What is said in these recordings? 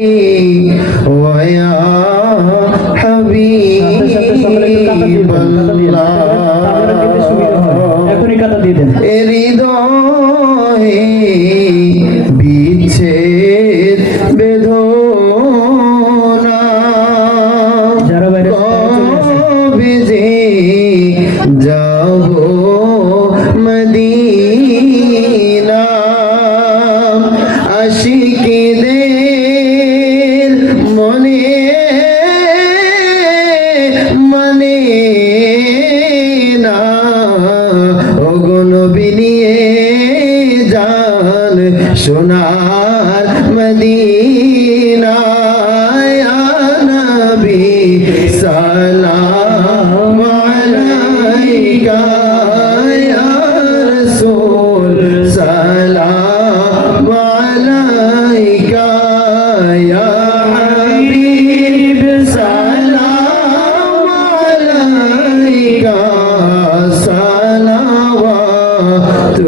ويا حبيب الله এখনই কাতা দিয়ে দেন হৃদয়ে বিচ্ছেদ বেদনা যারা বাইরে কবে যে যাব মদিনা আশিকিদের অগনবী বিনিয়ে যান সোনার মদিনায় আনবি নবী সালাম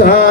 Sa uh,